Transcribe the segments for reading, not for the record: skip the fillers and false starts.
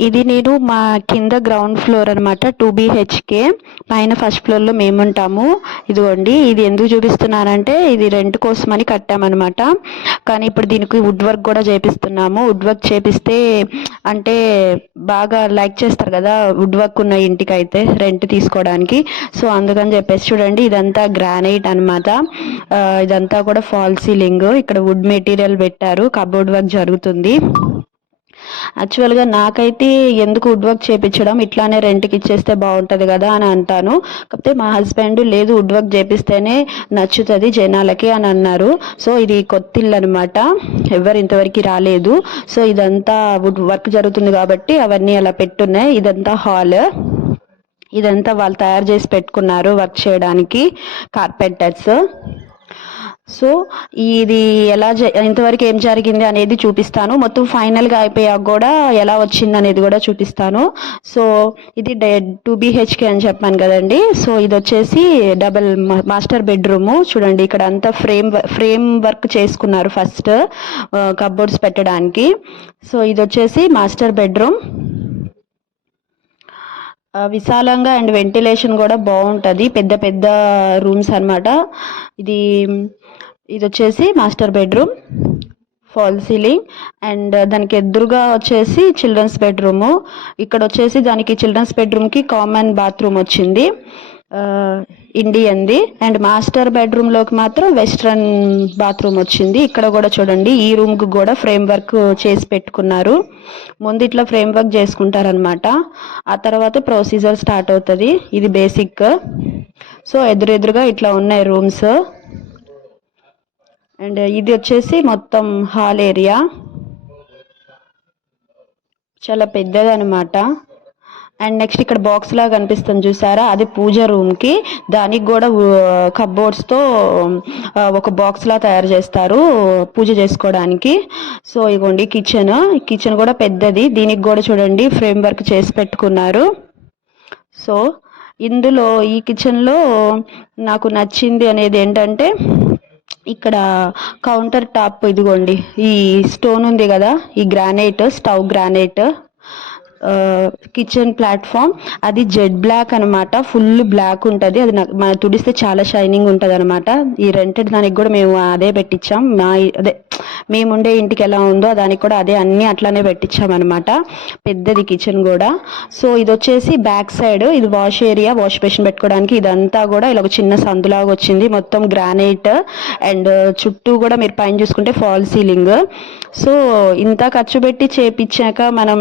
ఇది నేను మా కింద గ్రౌండ్ ఫ్లోర్ అనమాట, 2 BHK. పైన ఫస్ట్ ఫ్లోర్లో మేముంటాము. ఇదిగోండి, ఇది ఎందుకు చూపిస్తున్నానంటే ఇది రెంట్ కోసమని కట్టామన్నమాట. కానీ ఇప్పుడు దీనికి వుడ్ వర్క్ కూడా చేపిస్తున్నాము. వుడ్ వర్క్ చేపిస్తే అంటే బాగా లైక్ చేస్తారు కదా వుడ్ వర్క్ ఉన్న ఇంటికి అయితే రెంట్ తీసుకోవడానికి. సో అందుకని చెప్పేసి చూడండి, ఇదంతా గ్రానైట్ అనమాట. ఇదంతా కూడా ఫాల్ సీలింగ్. ఇక్కడ వుడ్ మెటీరియల్ పెట్టారు, కబోర్డ్ వర్క్ జరుగుతుంది. యాక్చువల్గా నాకైతే ఎందుకు వుడ్ వర్క్ చేయించడం, ఇట్లానే రెంట్కి ఇచ్చేస్తే బాగుంటుంది కదా అని అంటాను. కాకపోతే మా హస్బెండ్ లేదు, వుడ్ వర్క్ చేపిస్తేనే నచ్చుతుంది జనాలకి అని అన్నారు. సో ఇది కొత్త ఇల్లు అనమాట, ఎవరు ఇంతవరకు రాలేదు. సో ఇదంతా వుడ్ వర్క్ జరుగుతుంది కాబట్టి అవన్నీ అలా పెట్టున్నాయి. ఇదంతా హాల్, ఇదంతా వాళ్ళు తయారు చేసి పెట్టుకున్నారు వర్క్ చేయడానికి, కార్పెంటర్స్. సో ఇది ఎలా ఇంతవరకు ఏం జరిగింది అనేది చూపిస్తాను. మొత్తం ఫైనల్గా అయిపోయాక కూడా ఎలా వచ్చింది అనేది కూడా చూపిస్తాను. సో ఇది 2 BHK అని చెప్పాను కదండి. సో ఇది వచ్చేసి డబల్ మాస్టర్ బెడ్రూము. చూడండి, ఇక్కడ అంతా ఫ్రేమ్ వర్క్ చేసుకున్నారు ఫస్ట్ కబోర్డ్స్ పెట్టడానికి. సో ఇది వచ్చేసి మాస్టర్ బెడ్రూమ్. విశాలంగా అండ్ వెంటిలేషన్ కూడా బాగుంటుంది, పెద్ద పెద్ద రూమ్స్ అనమాట. ఇది ఇది వచ్చేసి master bedroom, fall ceiling. And దానికి ఎదురుగా వచ్చేసి చిల్డ్రన్స్ బెడ్రూము. ఇక్కడ వచ్చేసి దానికి చిల్డ్రన్స్ బెడ్రూమ్కి కామన్ బాత్రూమ్ వచ్చింది, ఇండియన్ది. అండ్ మాస్టర్ బెడ్రూమ్లోకి మాత్రం వెస్ట్రన్ బాత్రూమ్ వచ్చింది. ఇక్కడ కూడా చూడండి, ఈ రూమ్కి కూడా ఫ్రేమ్ వర్క్ చేసి పెట్టుకున్నారు. ముందు ఇట్లా ఫ్రేమ్ వర్క్ చేసుకుంటారనమాట, ఆ తర్వాత ప్రొసీజర్ స్టార్ట్ అవుతుంది. ఇది బేసిక్. సో ఎదురెదురుగా ఇట్లా ఉన్నాయి రూమ్స్. అండ్ ఇది వచ్చేసి మొత్తం హాల్ ఏరియా, చాలా పెద్దదనమాట. అండ్ నెక్స్ట్ ఇక్కడ బాక్స్ లాగా కనిపిస్తుంది చూసారా, అది పూజ రూమ్కి. దానికి కూడా కబోర్డ్స్తో ఒక బాక్స్ లా తయారు చేస్తారు పూజ చేసుకోవడానికి. సో ఇగోండి కిచెన్, కిచెన్ కూడా పెద్దది. దీనికి కూడా చూడండి ఫ్రేమ్ వర్క్ చేసి పెట్టుకున్నారు. సో ఇందులో ఈ కిచెన్లో నాకు నచ్చింది అనేది ఏంటంటే, ఇక్కడ కౌంటర్ టాప్ ఇదిగోండి, ఈ స్టోన్ ఉంది కదా, ఈ granite, stove granite. Kitchen platform అది జెడ్ బ్లాక్ అనమాట, ఫుల్ బ్లాక్ ఉంటుంది. అది మన తుడిస్తే చాలా షైనింగ్ ఉంటుంది అనమాట. ఈ రెంటెడ్ దానికి కూడా మేము అదే పెట్టించాం. అదే మేముండే ఇంటికి ఎలా ఉందో దానికి కూడా అదే అన్నీ అట్లానే పెట్టించామన్నమాట. పెద్దది కిచెన్ కూడా. సో ఇది వచ్చేసి బ్యాక్ సైడ్, ఇది వాష్ ఏరియా, వాష్ బేసిన్ పెట్టుకోవడానికి. ఇదంతా కూడా ఇలా ఒక చిన్న సందులాగా వచ్చింది, మొత్తం గ్రానైట్. అండ్ చుట్టూ కూడా మీరు పైన చూసుకుంటే ఫాల్ సీలింగ్. సో ఇంత ఖర్చు పెట్టి చేపించాక మనం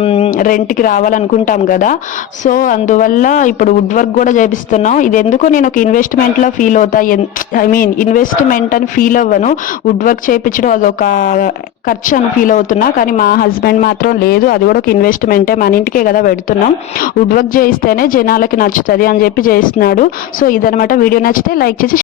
రెంట్కి రావాలనుకుంటాం కదా. సో అందువల్ల ఇప్పుడు వుడ్ వర్క్ కూడా చేపిస్తున్నాం. ఇది ఎందుకో నేను ఒక ఇన్వెస్ట్మెంట్లో ఫీల్ అవుతా, ఇన్వెస్ట్మెంట్ అని ఫీల్ అవ్వను. వుడ్ వర్క్ చేయించడం అదొక ఖర్చు అని ఫీల్ అవుతున్నా. కానీ మా హస్బెండ్ మాత్రం లేదు, అది కూడా ఒక ఇన్వెస్ట్మెంటే, మన ఇంటికే కదా పెడుతున్నాం, వుడ్ వర్క్ చేయిస్తేనే జనాలకి నచ్చుతుంది అని చెప్పి చేస్తున్నాడు. సో ఇదనమాట. వీడియో నచ్చితే లైక్ చేసి